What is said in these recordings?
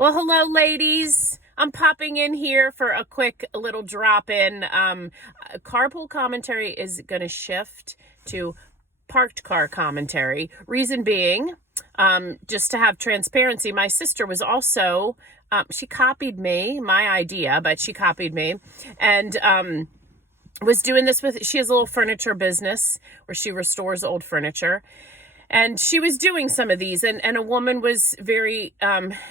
Well, hello, ladies. I'm popping in here for a quick little drop in. Carpool commentary is going to shift to parked car commentary. Reason being, just to have transparency, my sister was also, she copied me, my idea, but she copied me. And, was doing this she has a little furniture business where she restores old furniture. And she was doing some of these, and a woman was very,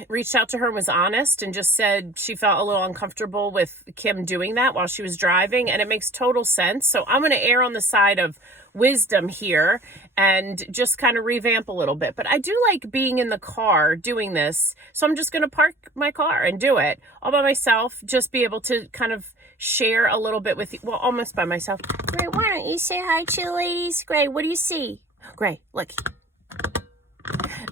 reached out to her and was honest and just said she felt a little uncomfortable with Kim doing that while she was driving. And it makes total sense. So I'm going to err on the side of wisdom here and just kind of revamp a little bit. But I do like being in the car doing this. So I'm just going to park my car and do it all by myself, just be able to kind of share a little bit with you. Well, almost by myself. Gray, why don't you say hi to the ladies? Gray, what do you see? Gray, look.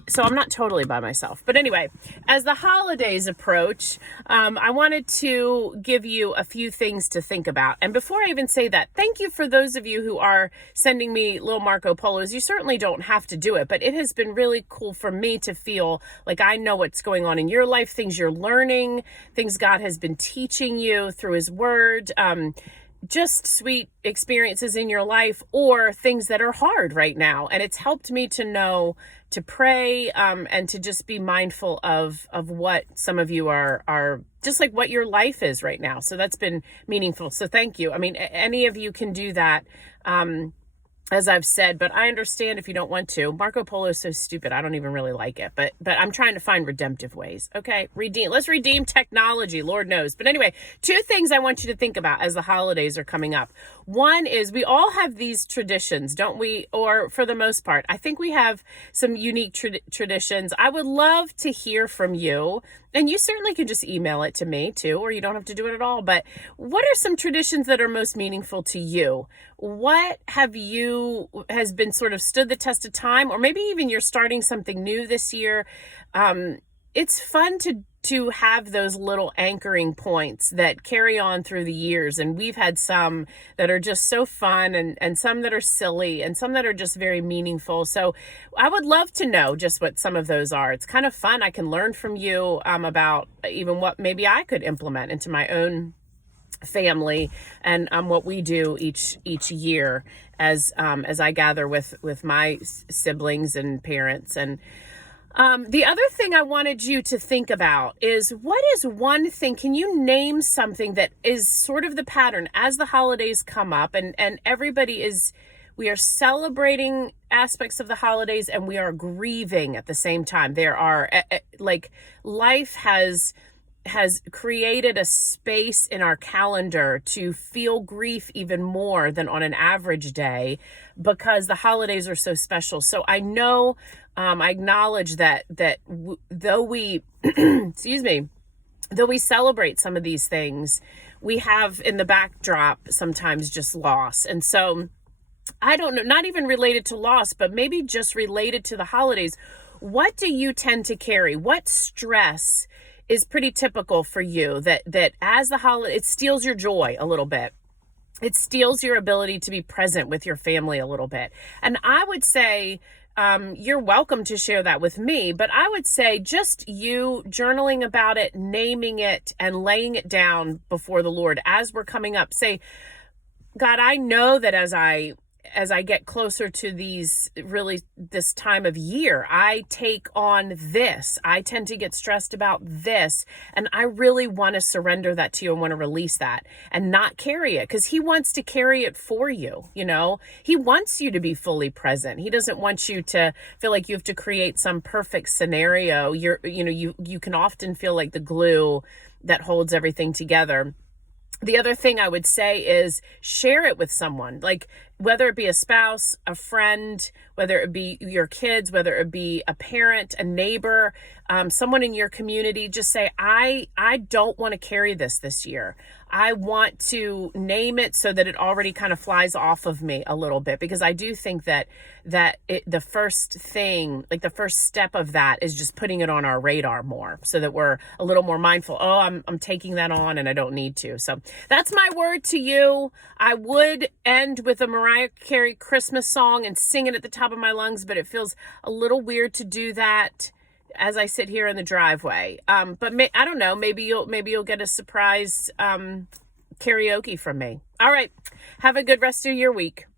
So I'm not totally by myself. But anyway, as the holidays approach, I wanted to give you a few things to think about. And before I even say that, thank you for those of you who are sending me little Marco Polos. You certainly don't have to do it, but it has been really cool for me to feel like I know what's going on in your life, things you're learning, things God has been teaching you through his word. Just sweet experiences in your life or things that are hard right now. And it's helped me to know to pray and to just be mindful of what some of you are just like what your life is right now. So that's been meaningful. So thank you. I mean, any of you can do that. As I've said, but I understand if you don't want to. Marco Polo is so stupid. I don't even really like it, but I'm trying to find redemptive ways. Okay, let's redeem technology, Lord knows. But anyway, two things I want you to think about as the holidays are coming up. One is we all have these traditions, don't we? Or for the most part, I think we have some unique traditions. I would love to hear from you. And you certainly can just email it to me too, or you don't have to do it at all. But what are some traditions that are most meaningful to you? What has been sort of stood the test of time, or maybe even you're starting something new this year? It's fun to have those little anchoring points that carry on through the years. And we've had some that are just so fun and some that are silly and some that are just very meaningful. So I would love to know just what some of those are. It's kind of fun. I can learn from you about even what maybe I could implement into my own family and what we do each year as I gather with my siblings and parents. And the other thing I wanted you to think about is, what is one thing, can you name something that is sort of the pattern as the holidays come up and we are celebrating aspects of the holidays and we are grieving at the same time. There are life has created a space in our calendar to feel grief even more than on an average day because the holidays are so special. So I know, I acknowledge that though we, excuse me, though we celebrate some of these things, we have in the backdrop sometimes just loss. And so I don't know, not even related to loss, but maybe just related to the holidays. What do you tend to carry? What stress is pretty typical for you that as the holiday, it steals your joy a little bit. It steals your ability to be present with your family a little bit. And I would say, you're welcome to share that with me, but I would say just you journaling about it, naming it, and laying it down before the Lord as we're coming up. Say, God, I know that as I get closer to this time of year, I take on this. I tend to get stressed about this. And I really want to surrender that to you and want to release that and not carry it, because he wants to carry it for you. You know, he wants you to be fully present. He doesn't want you to feel like you have to create some perfect scenario. You can often feel like the glue that holds everything together. The other thing I would say is share it with someone, like whether it be a spouse, a friend, whether it be your kids, whether it be a parent, a neighbor, someone in your community. Just say, I don't want to carry this year. I want to name it so that it already kind of flies off of me a little bit, because I do think that the first thing, like the first step of that is just putting it on our radar more so that we're a little more mindful. Oh, I'm taking that on and I don't need to. So that's my word to you. I would end with a Mariah Carey Christmas song and sing it at the top of my lungs, but it feels a little weird to do that as I sit here in the driveway. But I don't know, maybe you'll get a surprise karaoke from me. All right. Have a good rest of your week.